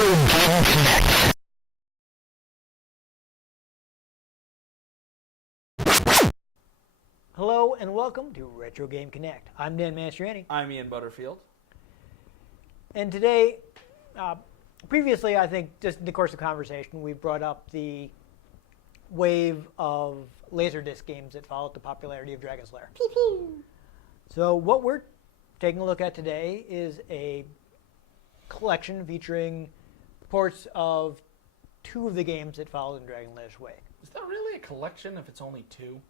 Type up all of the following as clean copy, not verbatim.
Game Connect. Hello and welcome to Retro Game Connect. I'm Dan Mastriani. I'm Ian Butterfield. And today, previously I think just in the course of conversation, we brought up the wave of LaserDisc games that followed the popularity of Dragon's Lair. Pew pew. So what we're taking a look at today is a collection featuring ports of two of the games that followed in Dragon's Lair's wake. Is that really a collection if it's only two?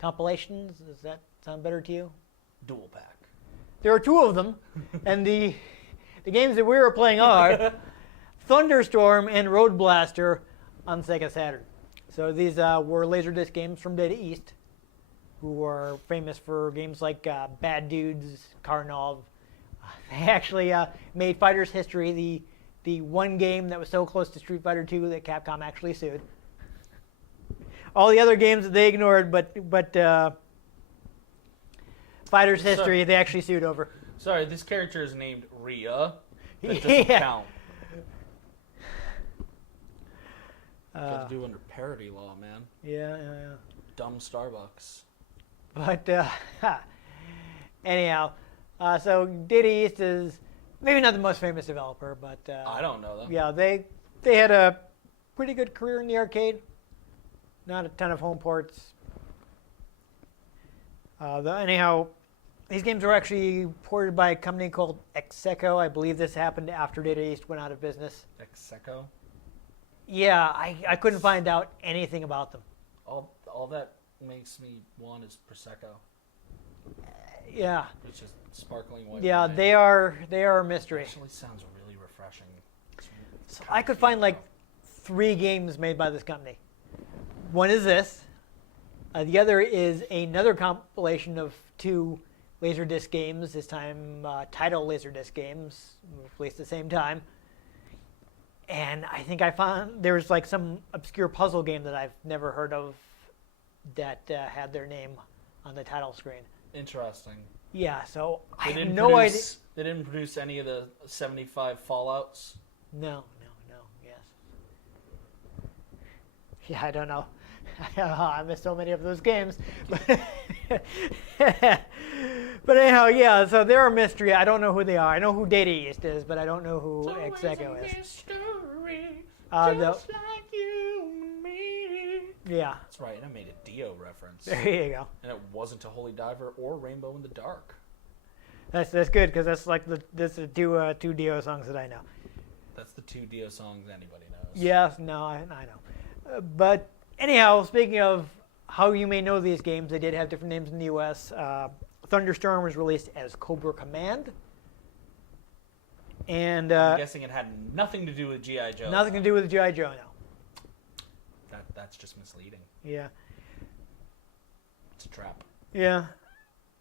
Compilations, does that sound better to you? Dual pack. There are two of them, and the games that we were playing are Thunderstorm and Road Blaster on Sega Saturn. So these were LaserDisc games from Data East, who are famous for games like Bad Dudes, Karnov. They actually made Fighter's History, the one game that was so close to Street Fighter II that Capcom actually sued. All the other games that they ignored, but Fighter's History they actually sued over. Sorry, this character is named Rhea. That doesn't count. Got to do under parody law, man. Yeah. Dumb Starbucks. But anyhow, so Data East is maybe not the most famous developer, but I don't know them. Yeah, they had a pretty good career in the arcade. Not a ton of home ports. Anyhow, these games were actually ported by a company called Execo. I believe this happened after Data East went out of business. Execo? Yeah, I couldn't find out anything about them. All that makes me want is Prosecco. Yeah. It's just sparkling white Yeah, wine. they are a mystery. Actually sounds really refreshing. So I could find like 3 games made by this company. One is this. The other is another compilation of 2 LaserDisc games, this time title LaserDisc games, released at the same time. And I think I found there was like some obscure puzzle game that I've never heard of that had their name on the title screen. Interesting. Yeah, so I have no idea. They didn't produce any of the 75 Fallouts? No, yes. Yeah, I don't know. I missed so many of those games. But anyhow, yeah, so they're a mystery. I don't know who they are. I know who Data East is, but I don't know who Execo is. Mystery, just like you and me. Yeah. That's right, and I made a Dio reference. There you go. And it wasn't a Holy Diver or Rainbow in the Dark. That's good, because that's like this is two Dio songs that I know. That's the 2 Dio songs anybody knows. Yes, no, I know. But anyhow, speaking of how you may know these games, they did have different names in the U.S. Thunderstorm was released as Cobra Command. And I'm guessing it had nothing to do with G.I. Joe. Nothing to do with G.I. Joe, no. That's just misleading. Yeah. It's a trap. Yeah.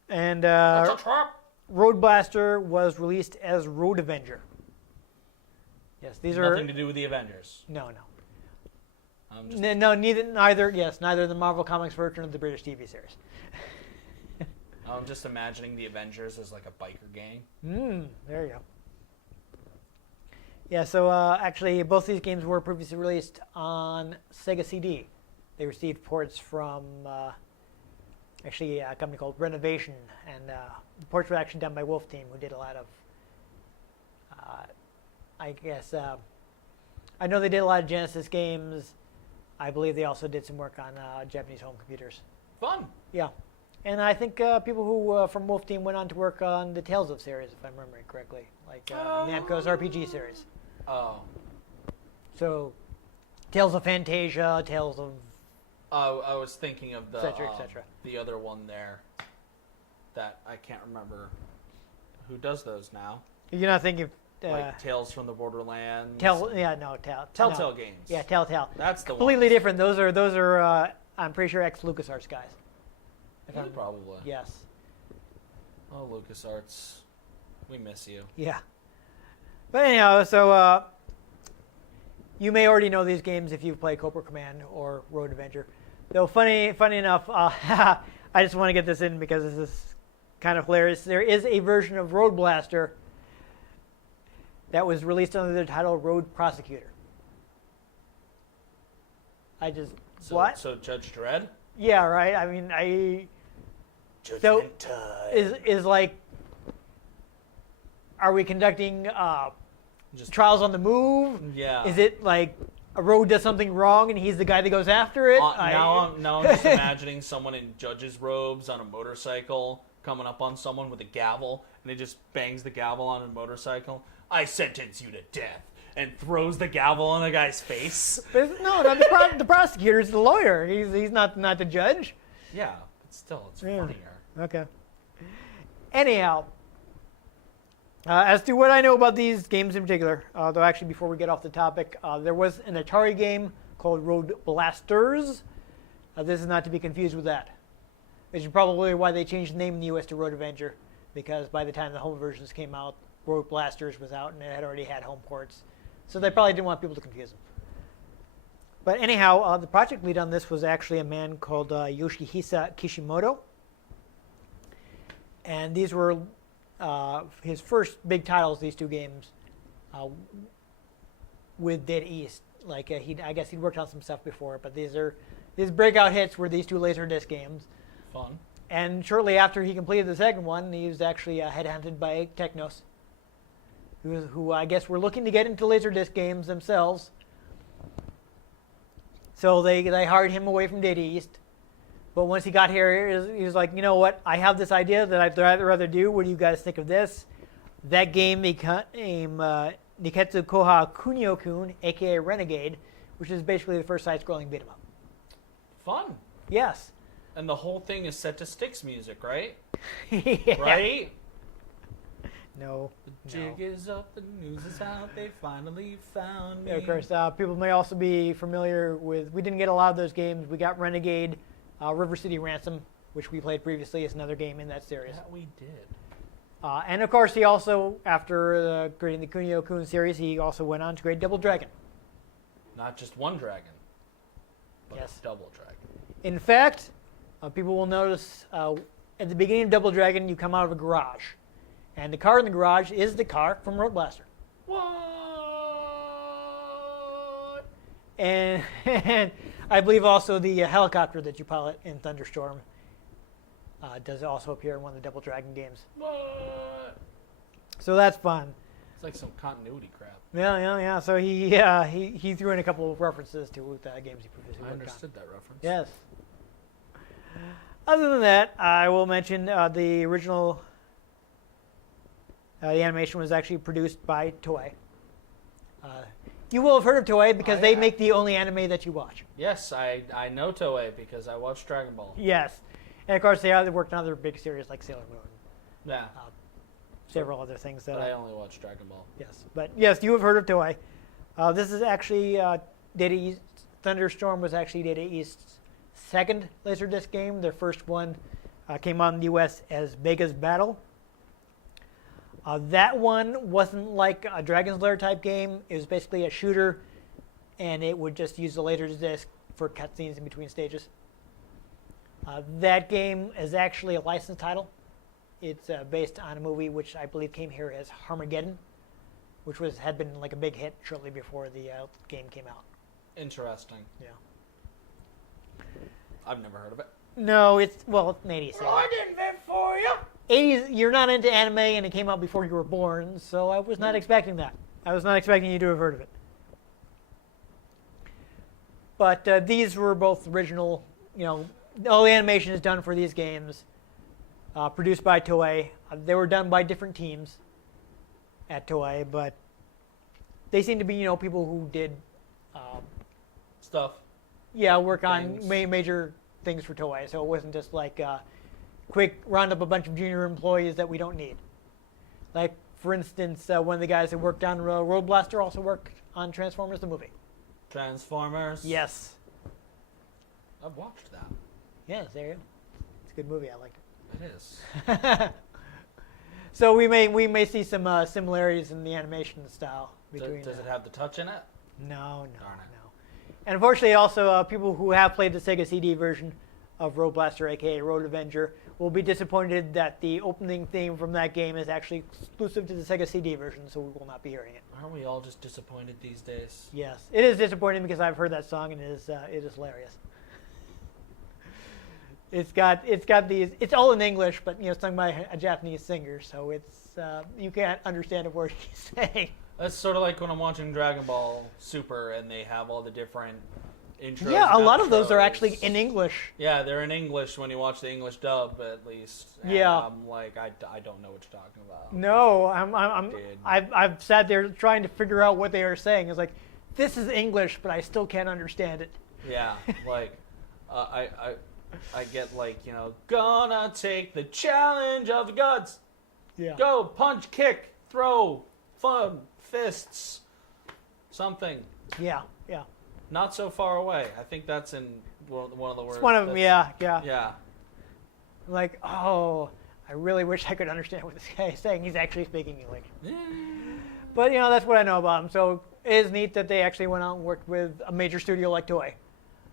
And It's a trap! Road Blaster was released as Road Avenger. Yes, these are Nothing to do with the Avengers. No. I'm Neither the Marvel Comics version of the British TV series. I'm just imagining the Avengers as like a biker gang. There you go. Yeah, so actually both these games were previously released on Sega CD. They received ports from actually a company called Renovation, and the ports were actually done by Wolf Team, who did a lot of, I know they did a lot of Genesis games. I believe they also did some work on Japanese home computers. Fun! Yeah. And I think people who from Wolf Team went on to work on the Tales of series, if I'm remembering correctly, like Namco's RPG series. Oh. So, Tales of Fantasia, Tales of... I was thinking of the, et cetera. The other one there that I can't remember who does those now. You're not thinking... like Tales from the Borderlands. Telltale games. Yeah, Telltale. That's the completely ones. different. Those are I'm pretty sure ex-LucasArts guys. Yeah, probably. Yes. Oh, LucasArts, we miss you. Yeah. But anyhow, so you may already know these games if you've played Cobra Command or Road Avenger. Though funny enough, I just want to get this in because this is kind of hilarious. There is a version of Road Blaster that was released under the title Road Prosecutor. What? So Judge Dredd? Yeah, right. I mean, Judgment Time. is like, are we conducting Just trials on the move? yeah. Is it like a road does something wrong and he's the guy that goes after it? Now I'm just imagining someone in judge's robes on a motorcycle coming up on someone with a gavel, and he just bangs the gavel on a motorcycle. I sentence you to death, and throws the gavel on the guy's face. No, the prosecutor's the lawyer. He's not the judge. Yeah, but still, it's Yeah. funnier. Okay. Anyhow, as to what I know about these games in particular, though actually before we get off the topic, there was an Atari game called Road Blasters. This is not to be confused with that. Which is probably why they changed the name in the US to Road Avenger, because by the time the home versions came out, Road Blasters was out and it had already had home ports. So they probably didn't want people to confuse them. But anyhow, the project lead on this was actually a man called Yoshihisa Kishimoto. And these were his first big titles, these two games, with Data East. Like I guess he'd worked on some stuff before, but his breakout hits were these two LaserDisc games. Fun. And shortly after he completed the second one, he was actually headhunted by Technos, who I guess were looking to get into LaserDisc games themselves. So they hired him away from Data East. But once he got here, he was like, you know what? I have this idea that I'd rather do. What do you guys think of this? That game became Niketsu Koha Kunio-kun, a.k.a. Renegade, which is basically the first side-scrolling beat 'em up. Fun. Yes. And the whole thing is set to Styx music, right? Yeah. Right? No. The jig is up, the news is out, they finally found me. Yeah, of course, people may also be familiar with, we didn't get a lot of those games. We got Renegade, River City Ransom, which we played previously, is another game in that series. Yeah, we did. And of course, he also, after creating the Kunio-kun series, he also went on to create Double Dragon. Not just one dragon, but Yes. a double dragon. In fact, people will notice at the beginning of Double Dragon, you come out of a garage. And the car in the garage is the car from Road Blaster. What? And I believe also the helicopter that you pilot in Thunderstorm does also appear in one of the Double Dragon games. What? So that's fun. It's like some continuity crap. Yeah. So he threw in a couple of references to the games he previously I worked on. understood that reference. Yes. Other than that, I will mention the original. The animation was actually produced by Toei. You will have heard of Toei because they make the only anime that you watch. Yes, I know Toei because I watched Dragon Ball. Yes. And of course, they worked on other big series like Sailor Moon. Yeah. Several other things. But I only watched Dragon Ball. Yes. But yes, you have heard of Toei. This is actually Data East. Thunderstorm was actually Data East's second LaserDisc game. Their first one came out in the US as Vega's Battle. That one wasn't like a Dragon's Lair type game. It was basically a shooter, and it would just use the LaserDisc for cutscenes in between stages. That game is actually a licensed title. It's based on a movie which I believe came here as Harmageddon, which had been like a big hit shortly before the game came out. Interesting. Yeah. I've never heard of it. No, it's 80s. Well, I didn't live for you. 80s, you're not into anime, and it came out before you were born, so I was not expecting that. I was not expecting you to have heard of it. But these were both original, all the animation is done for these games, produced by Toei. They were done by different teams at Toei, but they seem to be, people who did Stuff. work on Things. major things for Toei, so it wasn't just like quick round up a bunch of junior employees that we don't need. Like, for instance, one of the guys that worked on Road Blaster also worked on Transformers the movie. Transformers. Yes. I've watched that. Yes, there you go. It's a good movie. I liked It is. it. So we may see some similarities in the animation style between. Does it have the touch in it? No. Darn it. And unfortunately, also people who have played the Sega CD version of Road Blaster, aka Road Avenger, will be disappointed that the opening theme from that game is actually exclusive to the Sega CD version, so we will not be hearing it. Aren't we all just disappointed these days? Yes, it is disappointing because I've heard that song and it is hilarious. It's got these. It's all in English, but sung by a Japanese singer, so it's you can't understand a word he's saying. That's sort of like when I'm watching Dragon Ball Super and they have all the different intros. Yeah, a and lot of those are outros. actually in English. Yeah, they're in English when you watch the English dub, at least. And Yeah. I'm like, I don't know what you're talking about. No, Dude. I've sat there trying to figure out what they are saying. It's like, this is English, but I still can't understand it. Yeah, like I get like, gonna take the challenge of the gods. Yeah. Go, punch, kick, throw, fun, fists, something. Yeah. Yeah. Not so far away. I think that's in one of the words. It's one of them. Yeah. Yeah. Yeah. I'm like, oh, I really wish I could understand what this guy is saying. He's actually speaking English. But that's what I know about him. So it is neat that they actually went out and worked with a major studio like Toei.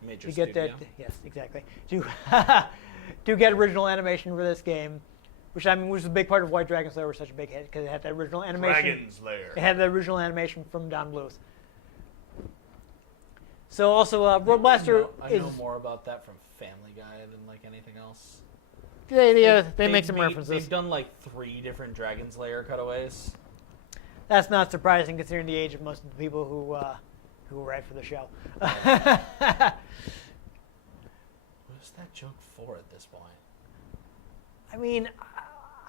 Major To get studio. that, yes, exactly. To get original animation for this game, which was a big part of why Dragon Slayer was such a big hit, because it had that original animation. Dragon Slayer. It had the original animation from Don Bluth. So also, Road Blaster I know more about that from Family Guy than like anything else. They make some references. They've done like 3 different Dragon Slayer cutaways. That's not surprising considering the age of most of the people who write for the show. What's that joke for at this point? I mean,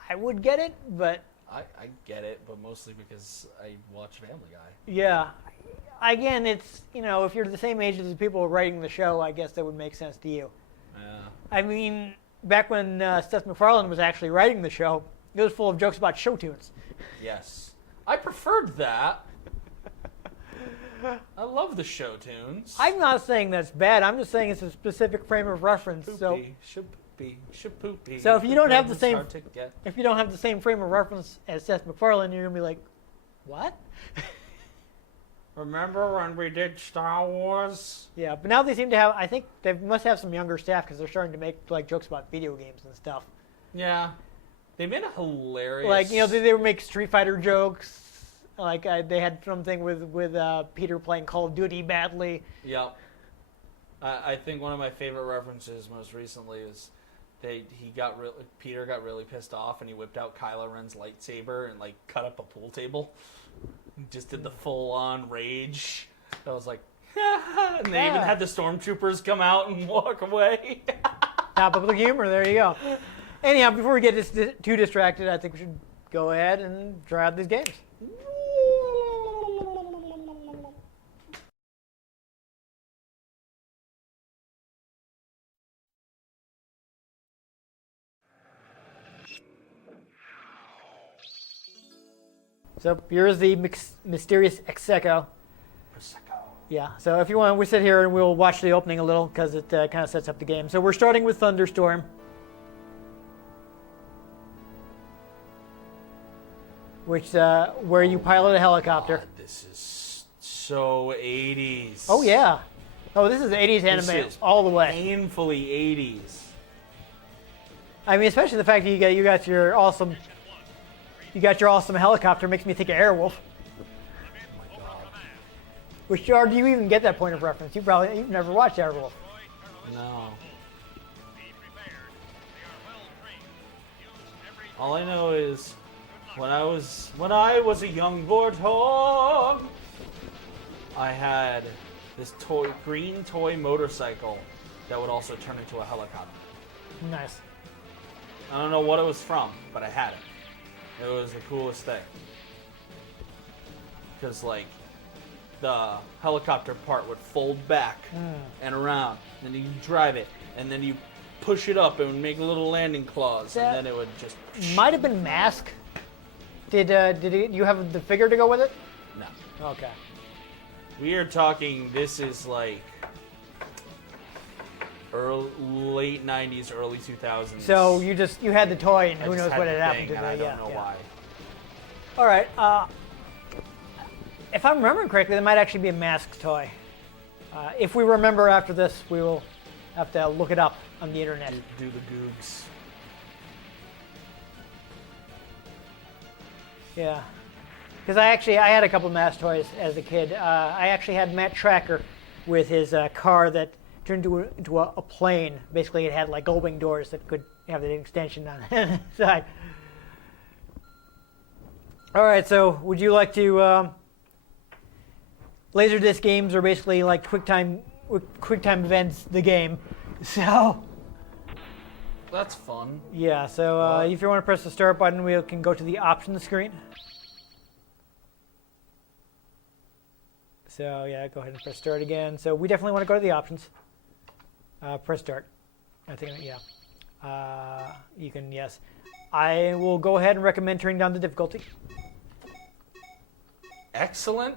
I would get it, but I get it, but mostly because I watch Family Guy. yeah. Again, it's, if you're the same age as the people writing the show, I guess that would make sense to you. Yeah. I mean, back when Seth MacFarlane was actually writing the show, it was full of jokes about show tunes. Yes. I preferred that. I love the show tunes. I'm not saying that's bad. I'm just saying it's a specific frame of reference. So Poopy, shapoopy, shapoopy. So if you don't have the It's same- hard to get. if you don't have the same frame of reference as Seth MacFarlane, you're going to be like, what? Remember when we did Star Wars? Yeah, but now they seem to have, I think they must have some younger staff because they're starting to make like jokes about video games and stuff. Yeah. They made a hilarious... Like, they would make Street Fighter jokes. Like, they had something with Peter playing Call of Duty badly. Yep. I think one of my favorite references most recently is Peter got really pissed off and he whipped out Kylo Ren's lightsaber and like cut up a pool table. He just did the full-on rage. I was like, and they even had the stormtroopers come out and walk away. Topical humor, there you go. Anyhow, before we get too distracted, I think we should go ahead and try out these games. So here's the mysterious Execo. Yeah, so if you want, we sit here and we'll watch the opening a little because it kind of sets up the game. So we're starting with Thunderstorm. Where you pilot a helicopter. God, this is so 80s. Oh yeah. Oh, this is 80s anime This is all the way. painfully 80s. I mean, especially the fact that you got your awesome helicopter makes me think of Airwolf. Which do you even get that point of reference? You've never watched Airwolf. No. All I know is when I was a young warthog, I had this green toy motorcycle that would also turn into a helicopter. Nice. I don't know what it was from, but I had it. It was the coolest thing. Because, like, the helicopter part would fold back and around, and then you drive it, and then you push it up and would make little landing claws, and then it would just... Might have been Mask. Did you have the figure to go with it? No. Okay. We are talking, this is like late 90s, early 2000s. So you had the toy, and I who just knows had what the had happened thing, to and it? I don't Yeah, know yeah. why. All right. If I'm remembering correctly, that might actually be a Mask toy. If we remember after this, we will have to look it up on the internet. Do the googs. Yeah. Because I had a couple of Mass toys as a kid. I actually had Matt Tracker with his car that turned into a plane. Basically, it had like gull-wing doors that could have the extension on the side. All right, so would you like to... LaserDisc games are basically like QuickTime events, the game. So... That's fun. Yeah, so if you want to press the start button, we can go to the options screen. So yeah, go ahead and press start again. So we definitely want to go to the options. Press start. I think, yeah. You can, yes. I will go ahead and recommend turning down the difficulty. Excellent?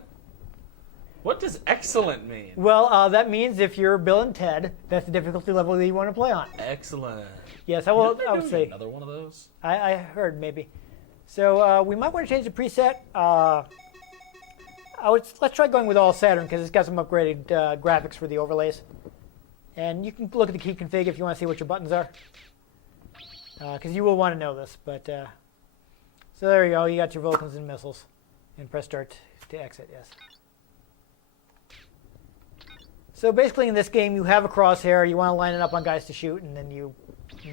What does excellent mean? Well, that means if you're Bill and Ted, that's the difficulty level that you want to play on. Excellent. Yes, I would say. Another one of those? I heard maybe. So we might want to change the preset. Let's try going with all Saturn because it's got some upgraded graphics for the overlays. And you can look at the key config if you want to see what your buttons are. Because you will want to know this. But so there you go. You got your Vulcans and missiles. And press start to exit, yes. So basically in this game, you have a crosshair. You want to line it up on guys to shoot, and then you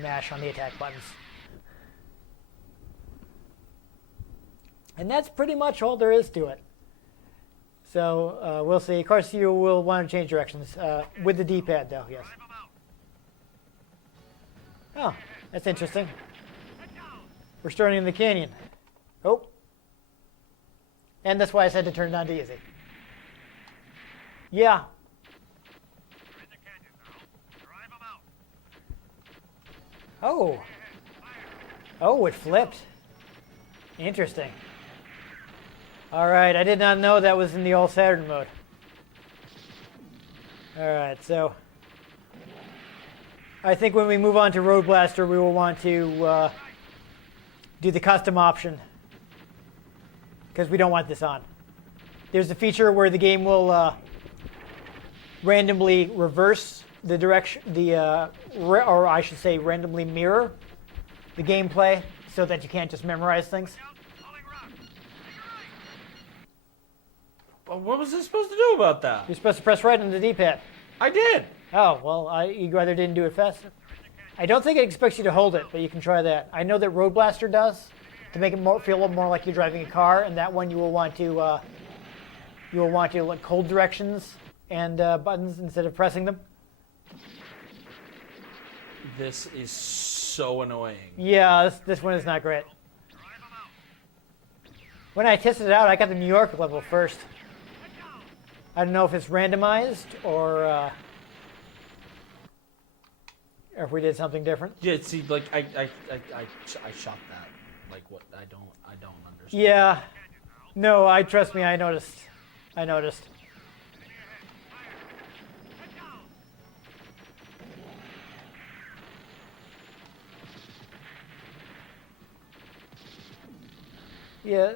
mash on the attack buttons. And that's pretty much all there is to it. So we'll see. Of course, you will want to change directions with the D-pad, though, yes. Oh, that's interesting. We're starting in the canyon. Oh. And that's why I said to turn it on to easy. Yeah. Oh. Oh, it flipped. Interesting. All right, I did not know that was in the all Saturn mode. All right, so I think when we move on to Road Blaster, we will want to do the custom option because we don't want this on. There's a feature where the game will randomly reverse the direction, or I should say randomly mirror the gameplay so that you can't just memorize things. What was I supposed to do about that? You're supposed to press right on the D-pad. I did. Oh, well, you either didn't do it fast. I don't think it expects you to hold it, but you can try that. I know that Road Blaster does to make it feel a little more like you're driving a car, and that one you will want to like hold directions and buttons instead of pressing them. This is so annoying. Yeah, this one is not great. When I tested it out, I got the New York level first. I don't know if it's randomized or if we did something different. Yeah, see, like I shot that. Like what? I don't understand. Yeah. No, trust me, I noticed. I noticed. Yeah.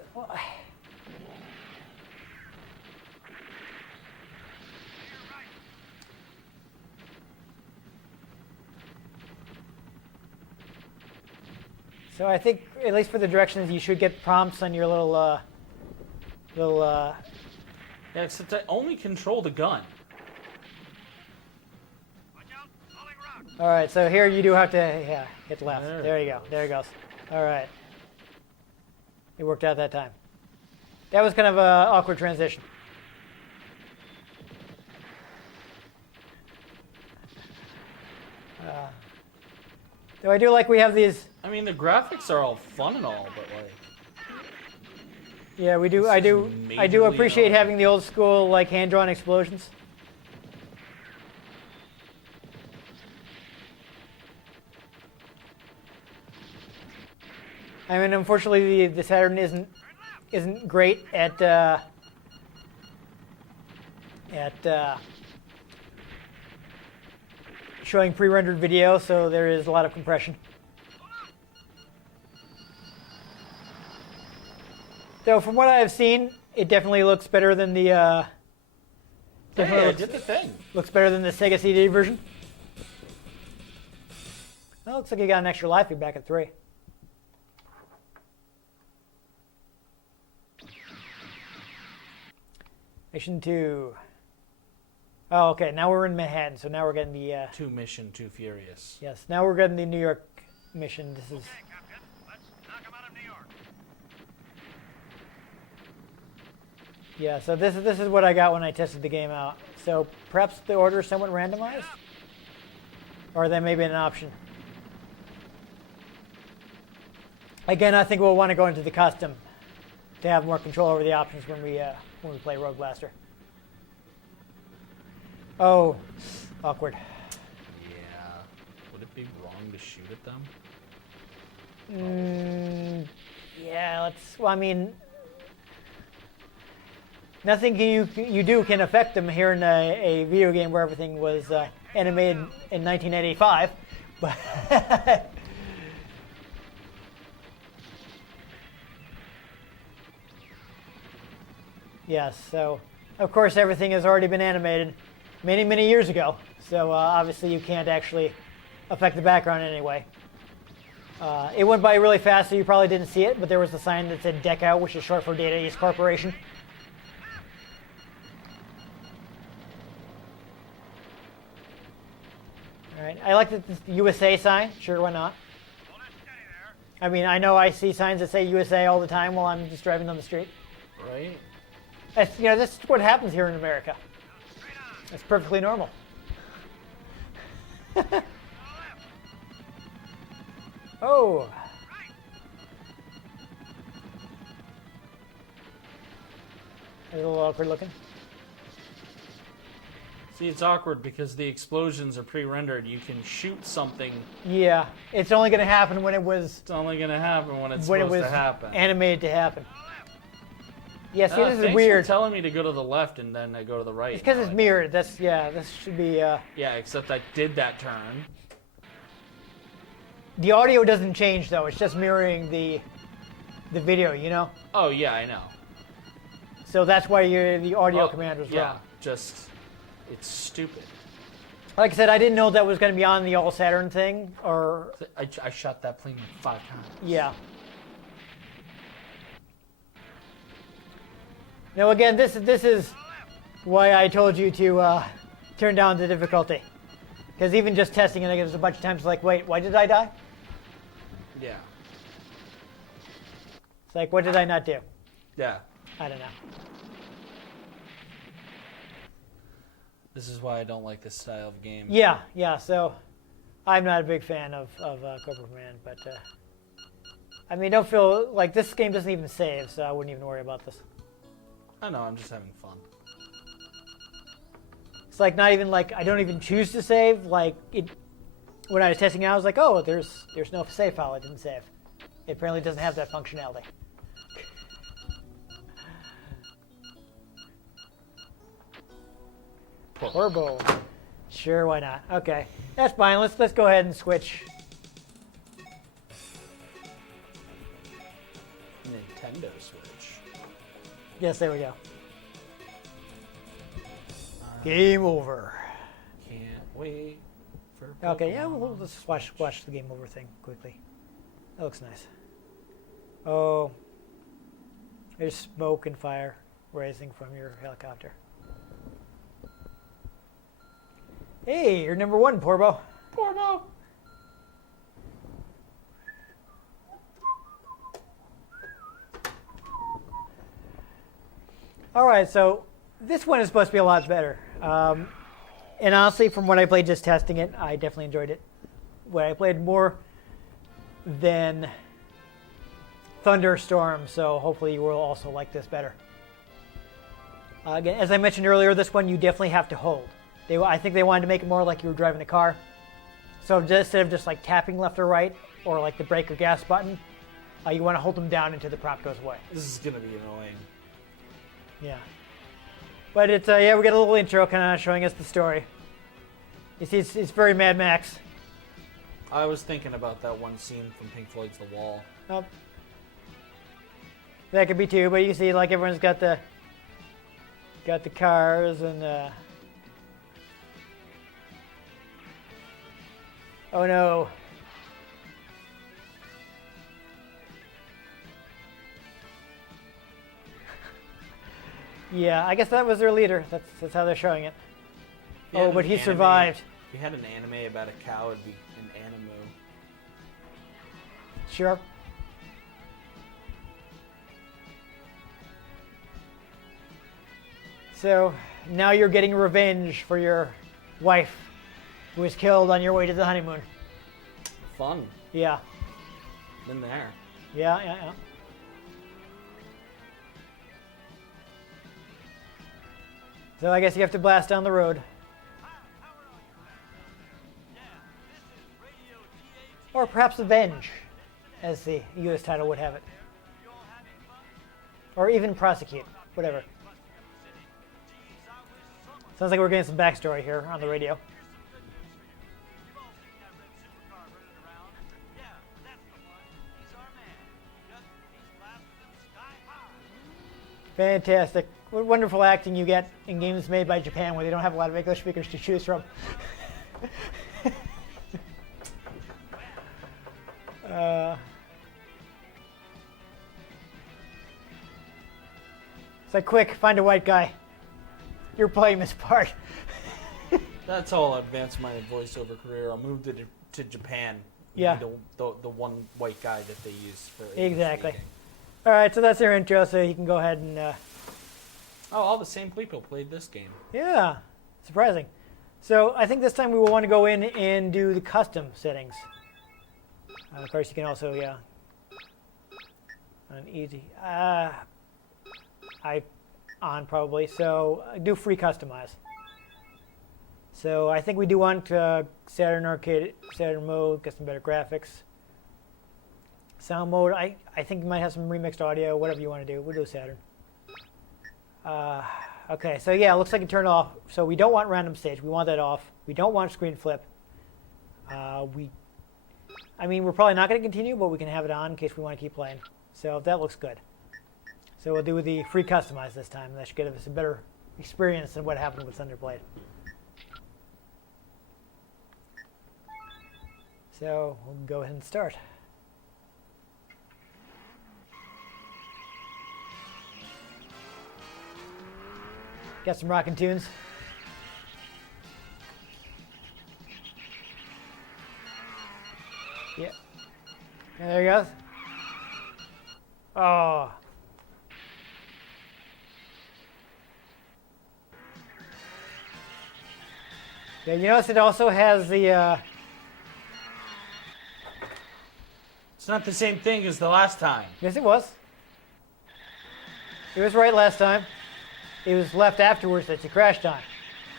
So I think, at least for the directions, you should get prompts on your little. Yeah, except I only control the gun. All right, so here you do have to hit left. There you go. There it goes. All right. It worked out that time. That was kind of an awkward transition. Though I do like we have these. I mean, the graphics are all fun and all, but like. Yeah, we do. I do appreciate having the old school like hand-drawn explosions. I mean, unfortunately, the Saturn isn't great at showing pre-rendered video, so there is a lot of compression. So from what I have seen, it definitely looks better than the. Did the thing. Looks better than the Sega CD version. Well, looks like you got an extra life. You're back at 3. Mission 2. Oh, okay. Now we're in Manhattan, so now we're getting the... Too mission, too furious. Yes, now we're getting the New York mission. This is... Okay, Captain. Let's knock him out of New York. Yeah, so this is what I got when I tested the game out. So perhaps the order is somewhat randomized? Or that may be an option. Again, I think we'll want to go into the custom to have more control over the options when we play Rogue Blaster. Oh, awkward. Yeah. Would it be wrong to shoot at them? Yeah, let's. Well, I mean, nothing you do can affect them here in a video game where everything was animated in 1985. But yes, so of course everything has already been animated many, many years ago. So obviously you can't actually affect the background in any way. It went by really fast, so you probably didn't see it, but there was a sign that said "Deck Out," which is short for Data East Corporation. All right, I like the USA sign. Sure, why not? Hold it steady there. I mean, I know I see signs that say USA all the time while I'm just driving down the street. Right? That's what happens here in America. Straight on. That's perfectly normal. Oh. That's a little awkward looking. See, it's awkward because the explosions are pre-rendered. You can shoot something. Yeah, it's only going to happen when it was It's only going to happen when it's supposed to happen. animated to happen. Yeah, see, this is Thanks weird. for telling me to go to the left and then I go to the right. It's because now it's I know. mirrored. This should be. Yeah, except I did that turn. The audio doesn't change though. It's just mirroring the video, you know. Oh yeah, I know. So that's why the audio Oh, command was yeah, wrong. just it's stupid. Like I said, I didn't know that was going to be on the all Saturn thing, or I shot that plane like 5 times. yeah. Now again, this is why I told you to turn down the difficulty, because even just testing it, I get a bunch of times like, wait, why did I die? Yeah. It's like, what did I not do? Yeah. I don't know. This is why I don't like this style of game. Yeah. So I'm not a big fan of Cobra Command, but I mean, don't feel like this game doesn't even save, so I wouldn't even worry about this. I know, I'm just having fun. It's like not even like I don't even choose to save. Like it, when I was testing it, I was like, oh, there's no save file. It didn't save. It apparently doesn't have that functionality. Turbo. Sure, why not? Okay, that's fine. Let's go ahead and switch. Nintendo Switch. Yes, there we go. Game over. Can't wait for Okay, yeah, Pokemon. we'll just watch the game over thing quickly. That looks nice. Oh, there's smoke and fire rising from your helicopter. Hey, you're number 1, Porbo. Porbo. All right, so this one is supposed to be a lot better. And honestly, from what I played just testing it, I definitely enjoyed it. What I played more than Thunderstorm, so hopefully you will also like this better. Again, as I mentioned earlier, this one you definitely have to hold. I think they wanted to make it more like you were driving a car. So just, instead of just like tapping left or right, or like the brake or gas button, you want to hold them down until the prompt goes away. This is gonna be annoying. Yeah. But it's, yeah, we got a little intro kind of showing us the story. You see, it's very Mad Max. I was thinking about that one scene from Pink Floyd's The Wall. Oh. That could be too, but you can see like everyone's got the cars and oh no. Yeah, I guess that was their leader. That's how they're showing it. If you had Oh, but an he anime- survived. If you had an anime about a cow, it'd be an anime. Sure. So now you're getting revenge for your wife who was killed on your way to the honeymoon. Fun. Yeah. Been there. Yeah. So I guess you have to blast down the road. Or perhaps avenge, as the US title would have it. Or even prosecute, whatever. Sounds like we're getting some backstory here on the radio. Fantastic. What wonderful acting you get in games made by Japan where they don't have a lot of English speakers to choose from. It's like, quick, find a white guy. You're playing this part. That's all. I'll advance my voiceover career. I'll move to Japan. Yeah. The one white guy that they use for Exactly. speaking. All right, so that's their intro, so you can go ahead and... Oh, all the same people played this game. yeah, surprising. So I think this time we will want to go in and do the custom settings. Of course, you can also, on easy. On probably. So do free customize. So I think we do want Saturn arcade, Saturn mode, get some better graphics. Sound mode, I think you might have some remixed audio, whatever you want to do. We'll do Saturn. Okay, so yeah, it looks like it turned off. So we don't want random stage. We want that off. We don't want screen flip. I mean, we're probably not going to continue, but we can have it on in case we want to keep playing. So that looks good. So we'll do the free customize this time. That should give us a better experience than what happened with Thunderblade. So we'll go ahead and start. Got some rockin' tunes. Yeah. There he goes. Oh. Yeah, you notice it also has the... It's not the same thing as the last time. Yes, it was. It was right last time. It was left afterwards that you crashed on.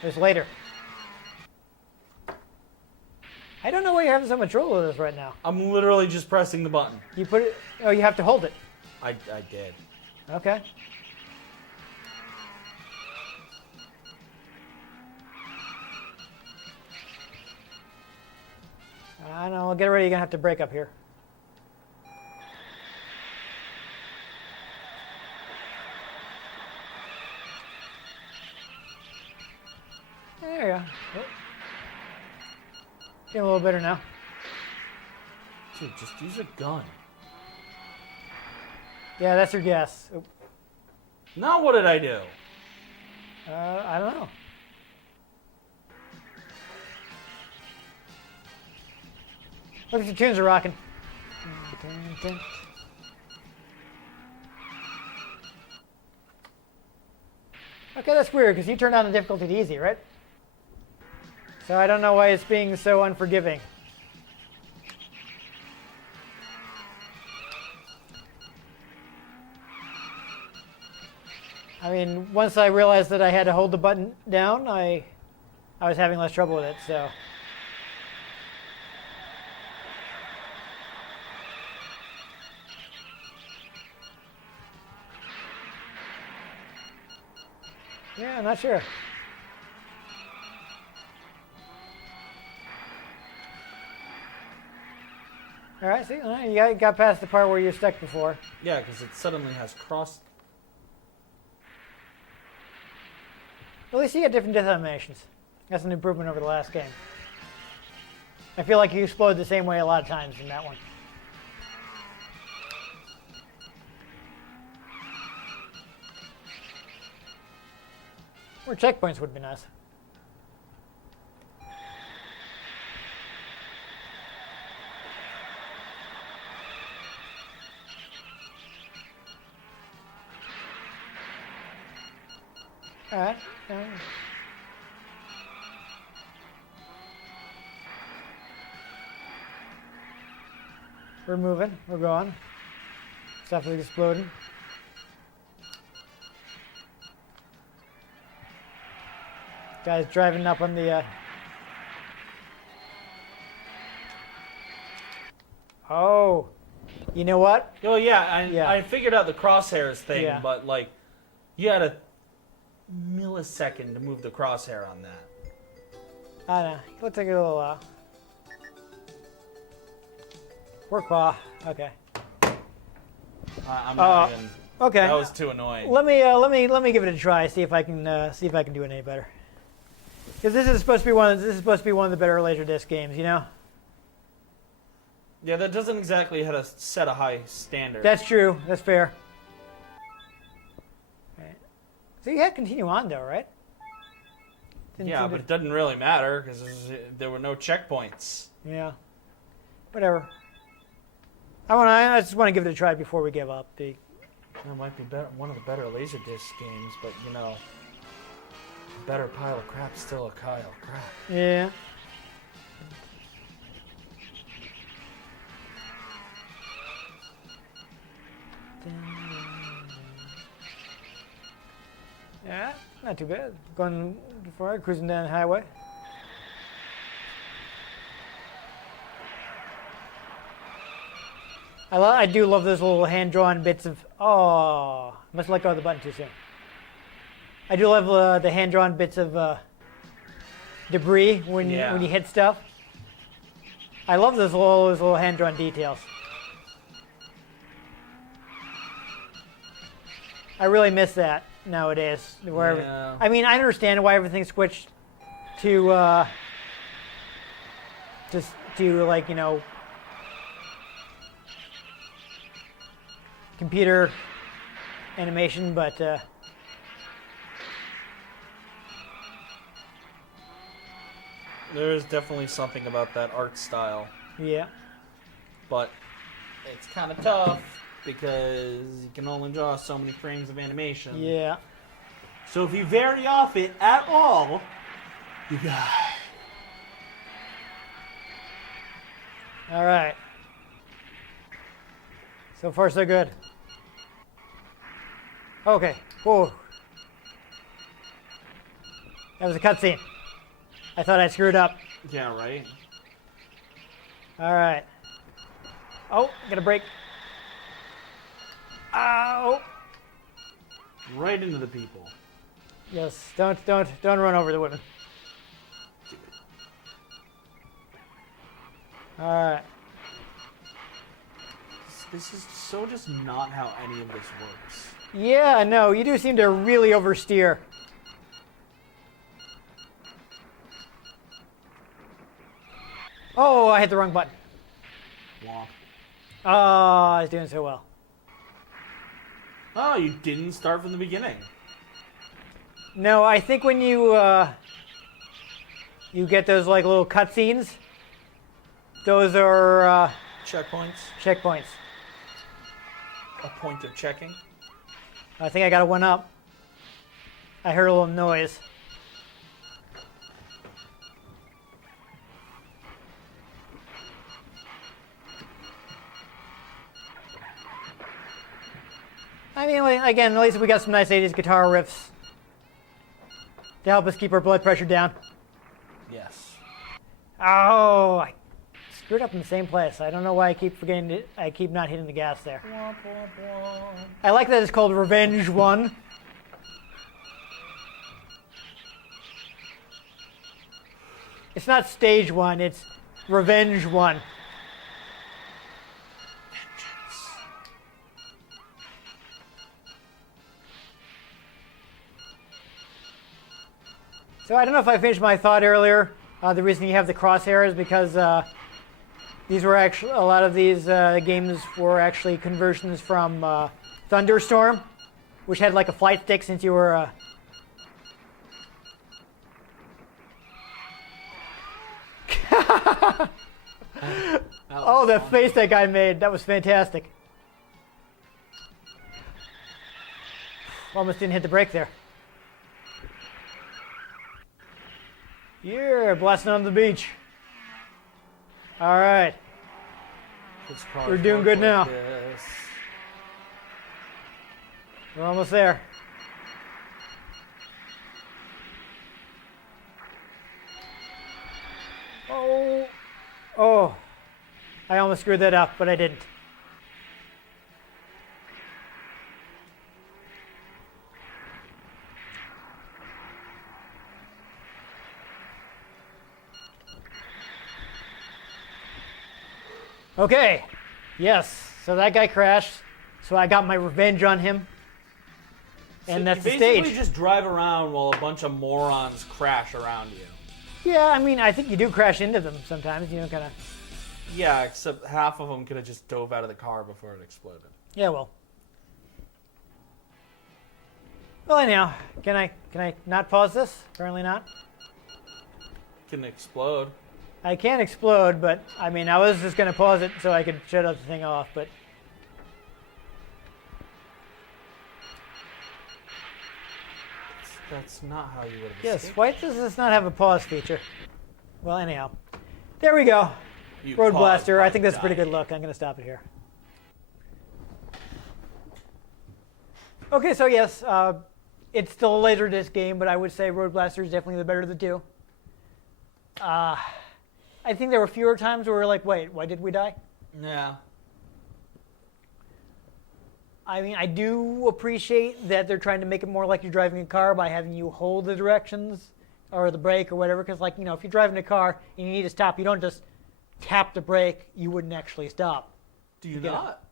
It was later. I don't know why you're having so much trouble with this right now. I'm literally just pressing the button. You put it... Oh, you have to hold it. I did. Okay. I know. Get ready. You're going to have to break up here. There you go. Oh. Getting a little better now. Dude, just use a gun. Yeah, that's your guess. Oop. Now what did I do? I don't know. Look at the tunes are rocking. Okay, that's weird because you turned on the difficulty to easy, right? So I don't know why it's being so unforgiving. I mean, once I realized that I had to hold the button down, I was having less trouble with it, so. Yeah, I'm not sure. All right, see, you got past the part where you were stuck before. Yeah, because it suddenly has cross. At least you get different death animations. That's an improvement over the last game. I feel like you explode the same way a lot of times in that one. More checkpoints would be nice. All right. We're moving. We're going. Stuff is exploding. Guys driving up on the. Oh, you know what? Oh yeah, Yeah. I figured out the crosshairs thing, Yeah. but like, you had a millisecond to move the crosshair on that. I don't know. It'll take a little while. Work well. Okay. I'm not even. Okay. That was too annoying. Let me give it a try. See if I can do it any better. Because this is supposed to be one of the better LaserDisc games, you know. Yeah, that doesn't exactly have to set a high standard. That's true. That's fair. Right. So you had to continue on though, right? Yeah, but it doesn't really matter because there were no checkpoints. Yeah. Whatever. I just want to give it a try before we give up. That might be one of the better LaserDisc games, but you know, a better pile of crap's still a pile of crap. Yeah. Yeah, not too bad. Going forward, cruising down the highway. I do love those little hand-drawn bits of. Oh, I must have let go of the button too soon. I do love the hand-drawn bits of debris when you hit stuff. I love those little hand-drawn details. I really miss that nowadays. Yeah. I mean, I understand why everything's switched to like, you know, computer animation, but there is definitely something about that art style, yeah. but it's kind of tough because you can only draw so many frames of animation. Yeah. So if you vary off it at all, you die. All right. So far, so good. Okay. Whoa. That was a cutscene. I thought I screwed up. Yeah, right? All right. Oh, got a break. Ow. Right into the people. Yes. Don't run over the women. All right. This is so just not how any of this works. Yeah, no, you do seem to really oversteer. Oh, I hit the wrong button. Womp. Oh, I was doing so well. Oh, you didn't start from the beginning. No, I think when you get those like little cutscenes, those are Checkpoints. checkpoints. A point of checking. I think I got a one up. I heard a little noise. I mean, like, again, at least we got some nice 80s guitar riffs to help us keep our blood pressure down. Yes. Oh, I screwed up in the same place. I don't know why I keep forgetting to, I keep not hitting the gas there. Womp, womp, womp. I like that it's called Revenge 1. It's not Stage 1, it's Revenge 1. So I don't know if I finished my thought earlier. The reason you have the crosshair is because these were actually, a lot of these games were actually conversions from Thunderstorm, which had like a flight stick since you were Oh, that face that guy made. That was fantastic. Almost didn't hit the brake there. Yeah, blasting on the beach. All right. We're doing good now. We're almost there. Oh. Oh. I almost screwed that up, but I didn't. Okay. Yes. So that guy crashed. So I got my revenge on him. And that's the stage. You basically just drive around while a bunch of morons crash around you. Yeah, I mean, I think you do crash into them sometimes, you know, kind of. Yeah, except half of them could have just dove out of the car before it exploded. Yeah, well. Well, anyhow, can I not pause this? Apparently not. Can explode. I can explode, but I mean, I was just gonna pause it so I could shut the thing off, but. That's not how you would have Yes, escaped. why does this not have a pause feature? Well, anyhow, there we go. You Road paused Blaster. by I think that's a pretty good dying. look. I'm gonna stop it here. Okay, so yes, it's still a LaserDisc game, but I would say Road Blaster is definitely the better of the two. I think there were fewer times where we're like, wait, why did we die? Yeah. I mean, I do appreciate that they're trying to make it more like you're driving a car by having you hold the directions or the brake or whatever. Because, like, you know, if you're driving a car and you need to stop, you don't just tap the brake. You wouldn't actually stop. Do you get not?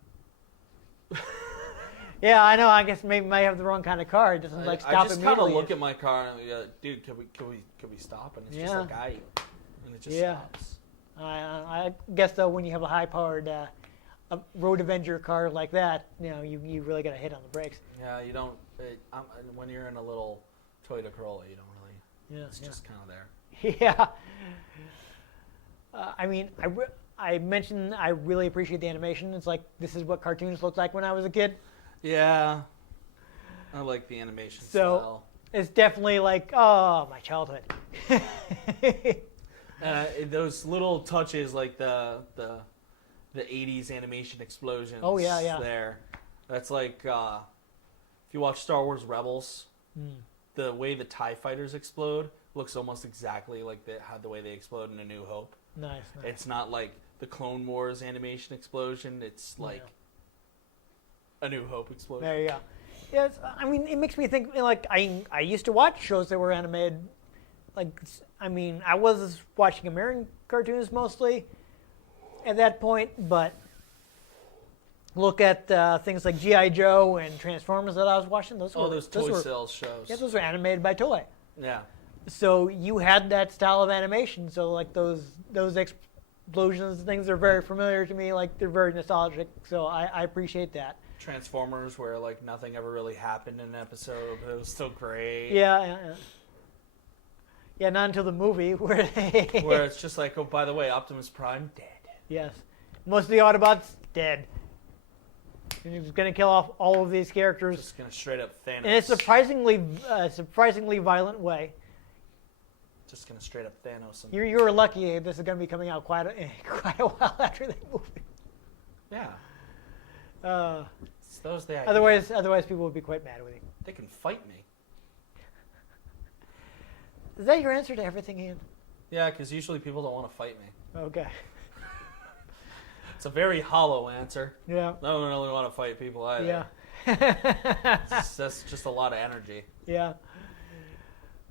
Yeah, I know. I guess maybe I have the wrong kind of car. It doesn't like stop I just kind immediately. of look at my car and be like, dude, could we stop? And it's just Yeah. like, and it just Yeah. stops. I guess though, when you have a high-powered a Road Avenger car like that, you know, you really got to hit on the brakes. Yeah, you don't. When you're in a little Toyota Corolla, you don't really. Yeah, It's yeah. just kind of there. Yeah. I mean, I mentioned I really appreciate the animation. It's like this is what cartoons looked like when I was a kid. Yeah. I like the animation So style. it's definitely like, oh, my childhood. Those little touches, like the 80s animation explosions. Oh, yeah, yeah. There, that's like if you watch Star Wars Rebels, the way the TIE fighters explode looks almost exactly like the way they explode in A New Hope. Nice. It's not like the Clone Wars animation explosion. It's like A New Hope explosion. There you go. Yeah, I mean, it makes me think, like, I used to watch shows that were animated. Like, I mean, I was watching American cartoons mostly at that point, but look at things like G.I. Joe and Transformers that I was watching. Those Toy were, Sales shows. Yeah, those were animated by Toei. Yeah. So you had that style of animation. So like those explosions and things are very familiar to me. Like they're very nostalgic. So I appreciate that. Transformers, where like nothing ever really happened in an episode, but it was still great. Yeah. Yeah, not until the movie where Where it's just like, oh, by the way, Optimus Prime dead. Yes, most of the Autobots dead. And he's gonna kill off all of these characters. Just gonna straight up Thanos. In a surprisingly violent way. Just gonna straight up Thanos. And... You were lucky this is gonna be coming out quite a while after the movie. Yeah. It's those the idea. Otherwise, people would be quite mad with you. They can fight me. Is that your answer to everything, Ian? Yeah, because usually people don't want to fight me. Okay. It's a very hollow answer. Yeah. I don't really want to fight people either. Yeah. That's just a lot of energy. Yeah.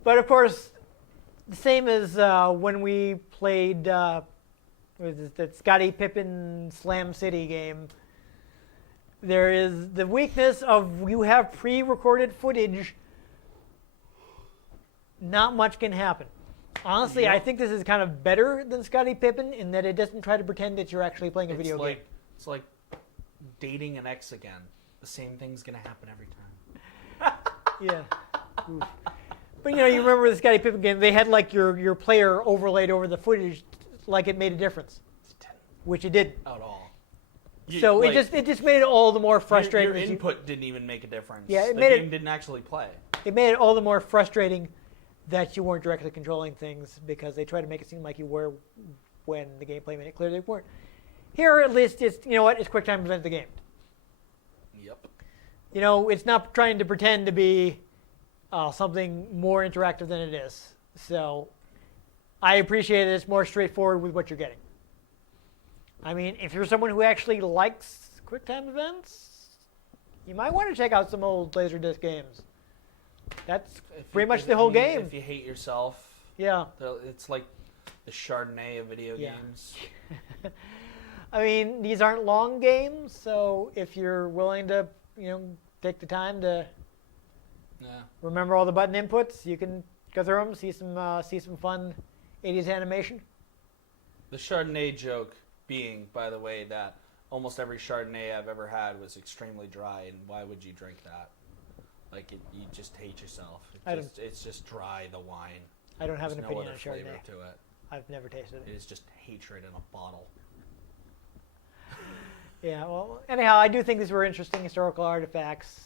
But of course, the same as when we played that Scottie Pippen Slam City game. There is the weakness of you have pre-recorded footage. Not much can happen. Honestly, Yep. I think this is kind of better than Scottie Pippen in that it doesn't try to pretend that you're actually playing a video game. It's like dating an ex again. The same thing's gonna happen every time. Yeah. Oof. But you remember the Scottie Pippen game? They had like your player overlaid over the footage, like it made a difference, It didn't which it did. at all. So it just made it all the more frustrating. Your input didn't even make a difference. Yeah, the game didn't actually play. It made it all the more frustrating that you weren't directly controlling things because they tried to make it seem like you were when the gameplay made it clear they weren't. Here, at least, it's it's QuickTime Event the game. Yep. It's not trying to pretend to be something more interactive than it is. So I appreciate it. It's more straightforward with what you're getting. I mean, if you're someone who actually likes QuickTime events, you might want to check out some old LaserDisc games. That's pretty much the whole game. If you hate yourself, yeah. It's like the Chardonnay of video games. I mean, these aren't long games, so if you're willing to, take the time to remember all the button inputs, you can go through them, see some fun 80s animation. The Chardonnay joke being, by the way, that almost every Chardonnay I've ever had was extremely dry, and why would you drink that? Like, you just hate yourself. It's just dry, the wine. I don't have an opinion no on other flavor Chardonnay. to it. I've never tasted it. It is just hatred in a bottle. Yeah, well, anyhow, I do think these were interesting historical artifacts.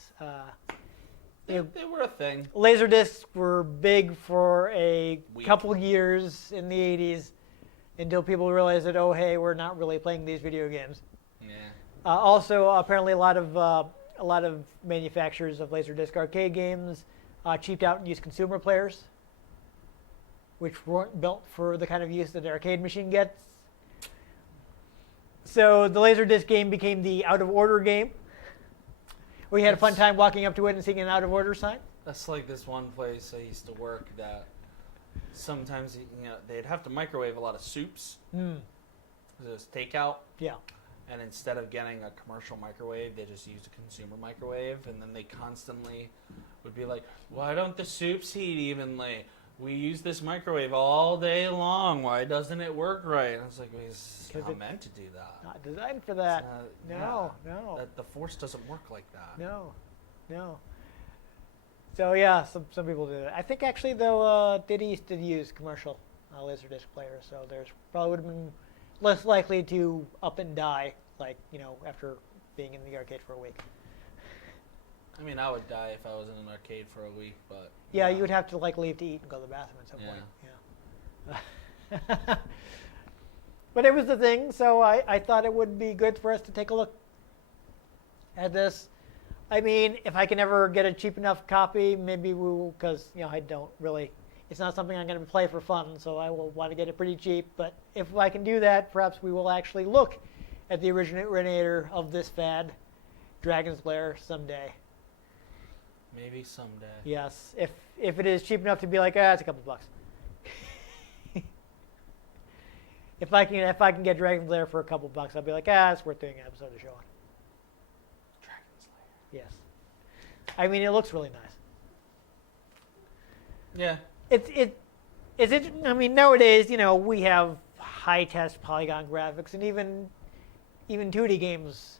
They were a thing. LaserDiscs were big for a Week. couple years in the 80s until people realized that, oh, hey, we're not really playing these video games. Yeah. Also, apparently, a lot of manufacturers of LaserDisc arcade games cheaped out and used consumer players, which weren't built for the kind of use that an arcade machine gets. So the LaserDisc game became the out-of-order game. We had a fun time walking up to it and seeing an out-of-order sign. That's like this one place I used to work that sometimes they'd have to microwave a lot of soups. It was takeout. Yeah. And instead of getting a commercial microwave, they just used a consumer microwave. And then they constantly would be like, why don't the soups heat evenly? We use this microwave all day long. Why doesn't it work right? And I was like, it's not meant to do that. Not designed for that. No. The force doesn't work like that. No. So yeah, some people do that. I think actually though, Data East did use commercial LaserDisc players, so there's probably would have been less likely to up and die, like after being in the arcade for a week. I mean, I would die if I was in an arcade for a week, but yeah, you would have to leave to eat and go to the bathroom at some point. Yeah. But it was the thing, so I thought it would be good for us to take a look at this. I mean, if I can ever get a cheap enough copy, maybe we will, because I don't really. It's not something I'm going to play for fun, so I will want to get it pretty cheap. But if I can do that, perhaps we will actually look at the originator of this fad, Dragon's Lair, someday. maybe someday. Yes, if it is cheap enough to be like, it's a couple bucks. If I can get Dragon's Lair for a couple bucks, I'll be like, it's worth doing an episode of the show on. Dragon's Lair. Yes. I mean, it looks really nice. Yeah. It's I mean, nowadays, we have high test polygon graphics, and even 2D games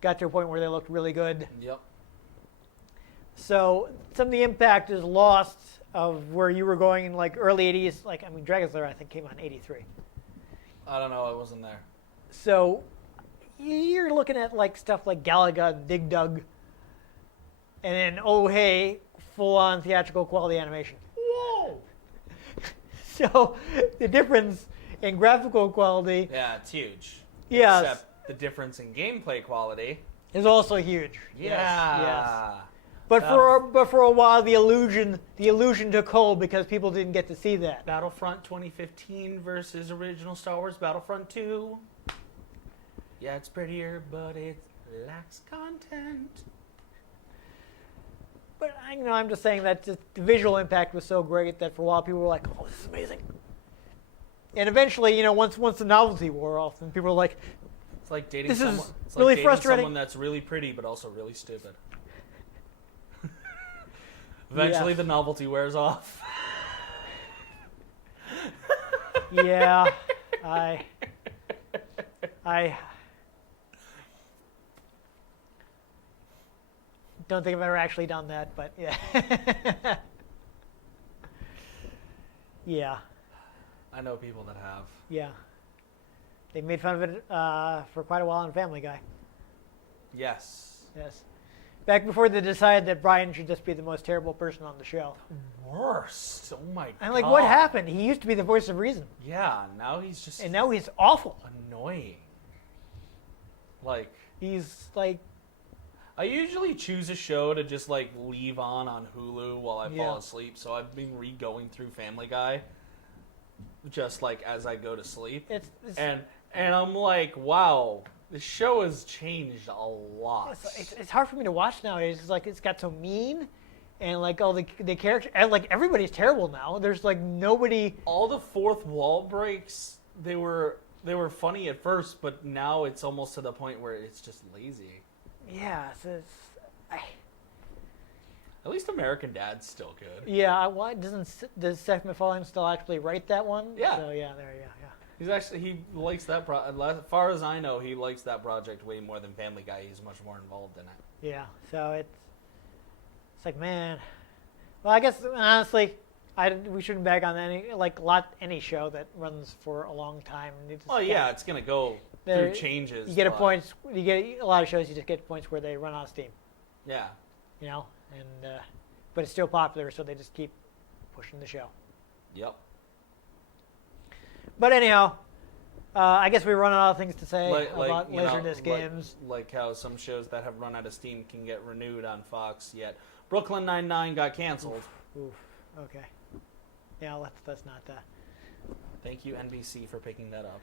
got to a point where they looked really good. Yep. So some of the impact is lost of where you were going in like early 80s. Dragon's Lair I think came out in 83. I don't know. I wasn't there. So you're looking at like stuff like Galaga, Dig Dug, and then hey, full-on theatrical quality animation. Whoa! So the difference in graphical quality, Yeah, it's huge. Yes. Except the difference in gameplay quality. is also huge. Yeah. Yes. But for a while, the illusion took hold because people didn't get to see that. Battlefront 2015 versus original Star Wars Battlefront 2. Yeah, it's prettier, but it lacks content. But I'm just saying that just the visual impact was so great that for a while people were like, "Oh, this is amazing." And eventually, once the novelty wore off, and people were like, It's like dating This is someone. It's really like dating frustrating. someone that's really pretty but also really stupid. Eventually, Yeah. the novelty wears off. "Yeah, I don't think I've ever actually done that, but yeah." Yeah. I know people that have. Yeah. They made fun of it for quite a while on Family Guy. Yes. Yes. Back before they decided that Brian should just be the most terrible person on the show. Worst. Oh my god. I'm like, what happened? He used to be the voice of reason. Yeah, now he's just And now he's awful. annoying. Like, He's like, I usually choose a show to just like leave on Hulu while I Yeah. fall asleep. So I've been re-going through Family Guy just like as I go to sleep. it's And I'm like, wow, the show has changed a lot. it's hard for me to watch nowadays. It's like it's got so mean, and like all the characters, and like everybody's terrible now. There's like nobody. All the fourth wall breaks, they were funny at first, but now it's almost to the point where it's just lazy. Yeah, At least American Dad's still good. yeah. Why does Seth MacFarlane still actually write that one? Yeah. So yeah, yeah. He likes that. As far as I know, he likes that project way more than Family Guy. He's much more involved in it. Yeah. So it's like, man. Well, I guess honestly, we shouldn't bag on any show that runs for a long time. Oh yeah, it's gonna go through changes. You get you get a lot of shows. You just get to points where they run out of steam. Yeah. You know, and but it's still popular, so they just keep pushing the show. Yep. But anyhow, I guess we run out of things to say about you know, LaserDisc games. Like how some shows that have run out of steam can get renewed on Fox. Yet Brooklyn Nine-Nine got canceled. Oof. Okay. Yeah, let's not. Thank you NBC for picking that up.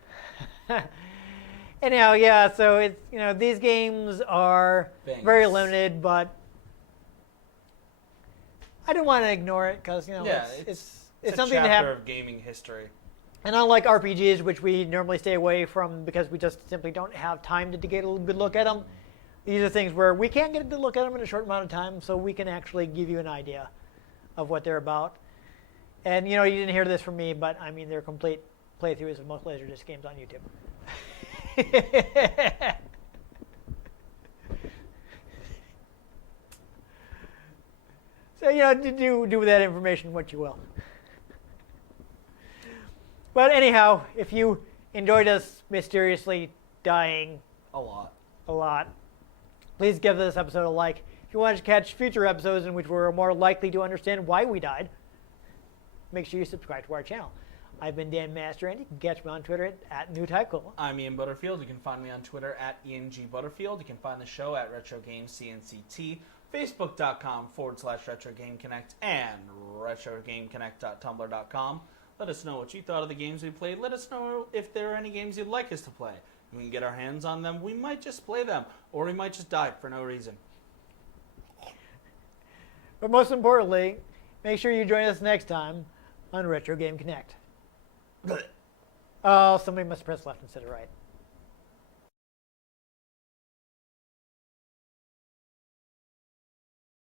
Anyhow, yeah. So it's these games are Thanks. very limited, but I don't want to ignore it because Yeah, it's a something to chapter have. of gaming history. And unlike RPGs, which we normally stay away from because we just simply don't have time to get a good look at them, these are things where we can get a good look at them in a short amount of time, so we can actually give you an idea of what they're about. And you didn't hear this from me, but I mean, they're complete playthroughs of most LaserDisc games on YouTube. So do with that information what you will. But anyhow, if you enjoyed us mysteriously dying A lot. a lot, please give this episode a like. If you want to catch future episodes in which we're more likely to understand why we died, make sure you subscribe to our channel. I've been Dan Mastriani. You can catch me on Twitter at NewTypeCola. I'm Ian Butterfield. You can find me on Twitter at ENGButterfield. You can find the show at RetroGamesCNCT, Facebook.com/RetroGameConnect, and RetroGameConnect.tumblr.com. Let us know what you thought of the games we played. Let us know if there are any games you'd like us to play. If we can get our hands on them, we might just play them, or we might just die for no reason. But most importantly, make sure you join us next time on Retro Game Connect. Oh, somebody must press left instead of right.